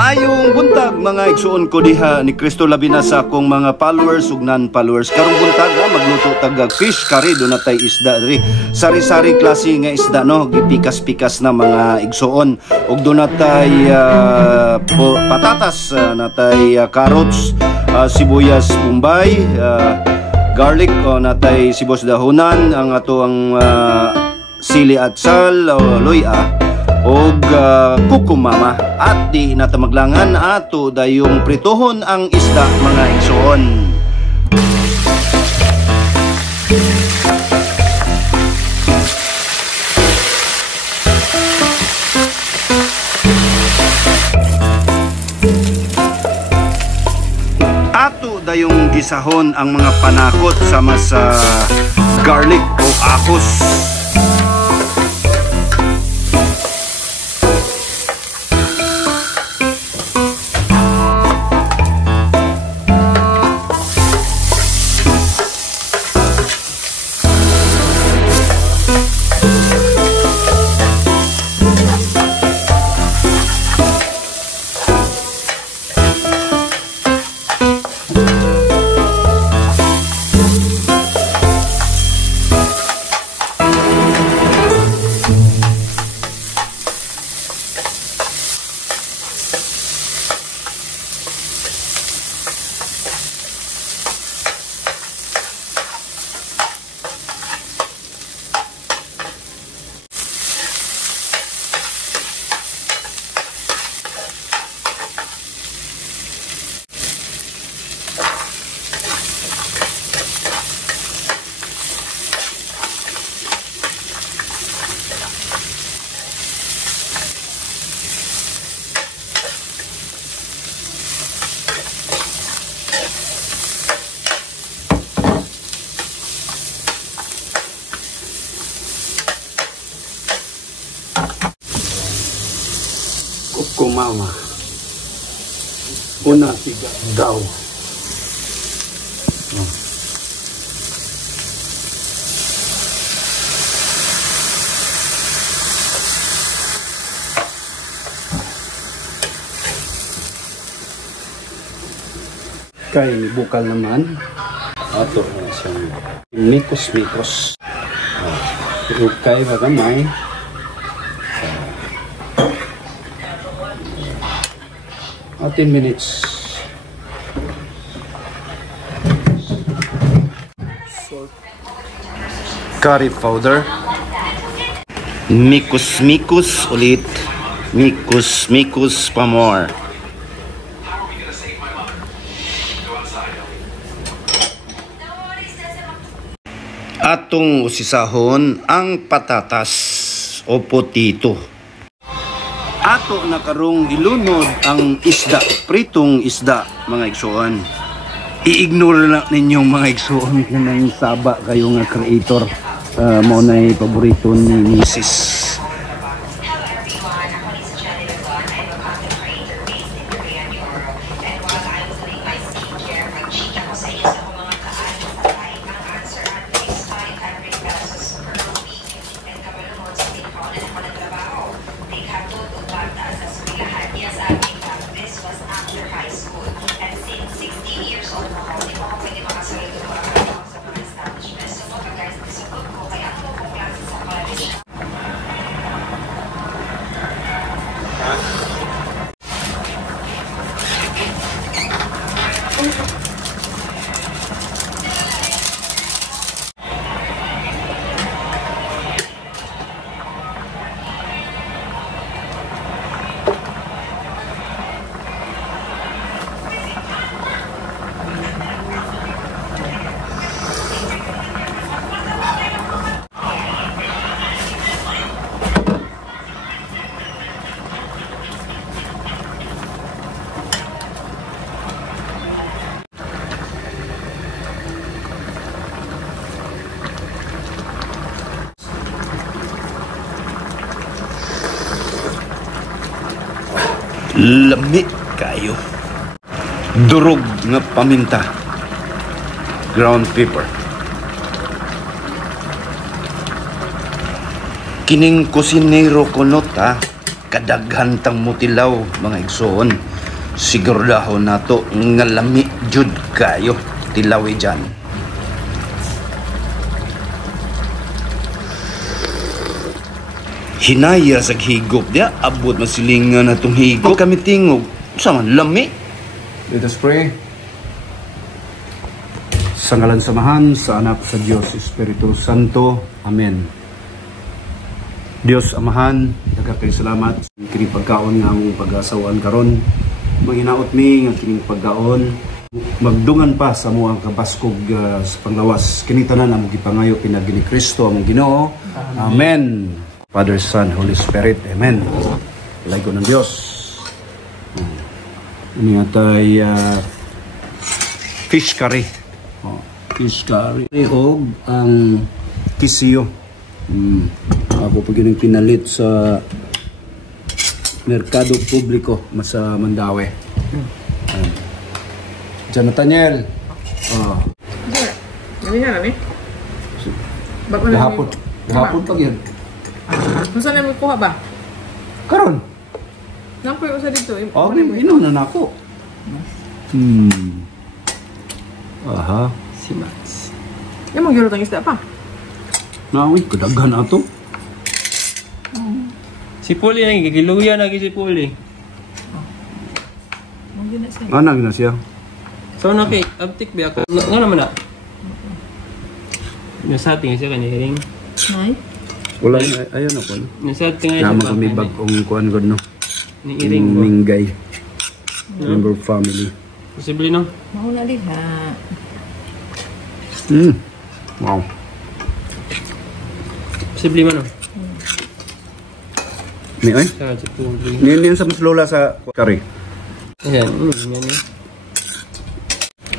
Maayong buntag mga igsuon ko diha ni Cristo labi na sa akong mga followers ug non-followers. Karong buntag magluto tag fish curry do natay isda diri. Sari-sari klase nga isda no, gipikas-pikas na mga igsuon. Ug do natay patatas, natay carrots, sibuyas bombay, garlic o natay sibos dahonan, ang ato ang sili at sal o luya og kukumama at di natamaglangan ato dayong prituhon ang isda mga igsoon. Ato dayong gisahon ang mga panakot sama sa garlic o ahos. Kumama una tiga daw kaya ni bukal naman ato na siyang mikos pero kaya ba gamay 10 minutes. Curry powder. Mikus ulit. Mikus pa more. Atong usisahon ang patatas o potito. Ato na karong ilunod ang isda, pritong isda mga igsuon. I-ignore na ninyong mga igsuon kanang saba kayo nga creator. Mao nay paborito ni Mrs. Lami kayo. Durog nga paminta. Ground pepper. Kining kusinero kunot ha. kadaghan tang mutilaw mga igsoon. Sigurdahon nato nga lami jud kayo tilawi dyan. Hinaya sa higop dia, abot masilingan na itong higop. Kami tingog, sama lami. Let us pray. Sa ngalan samahan, sa anak sa Diyos, Espiritu Santo. Amen. Diyos Amahan, nagkakay salamat sa kining pagkaon nga among pag-asawaan karon. Manghinaot mi nga kining pagkaon. Magdungan pa sa mo ang kabaskog sa panglawas. Kinitanan among gipangayo pinagi ni Kristo among Ginoo. Amen. Father, Son, Holy Spirit. Amen. Lay ko ng Diyos. Ini nga tay fish curry. Fish curry. O ang kisiyo. Ako pag yun pinalit sa Merkado Publiko sa Mandaue. Diyan Nathaniel. Nami na, nami? Gahapon pag yan. Masa na mo kuha ba? Karon. Nampoy usa dito. Inom na nako. Aha. Si Max. Yung mong yurot ang isda pa? Nawi, kadaghan ato. Si Puli na, gigiluya na si Puli. Anag na siya. So na kay abtik ba ako? Nga naman na. Nasating siya kanya hiring. Nay? Wala, ayun ako. Nasating nga Nama kami bagong kuhan god no. Ni iring ko. Minggay. Member family. Posible no? Mauna diha. Wow. Posible man no? Ni ay? Sa si Puli. Ni sa mas lola sa curry. Ayan, yan eh.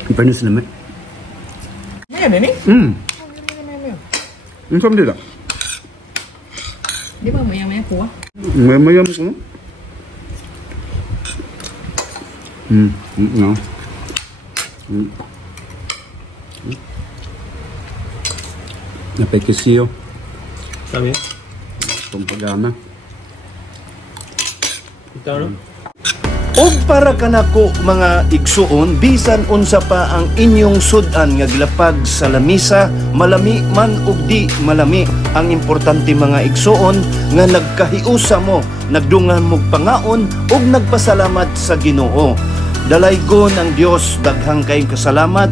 Ang panis naman. Ngayon, eh? Ang sama dito. Di ba maya-maya kuha? Mayam ko. No. Napay kisiyo. Sabi? Itong pagana. Ito no? Og para kanako mga igsuon, bisan unsa pa ang inyong sudan nga gilapag sa lamisa, malami man ug di malami, ang importante mga igsuon nga nagkahiusa mo, nagdungan mo pangaon ug nagpasalamat sa Ginoo. Dalaygon ang Dios, daghang kayong kasalamat.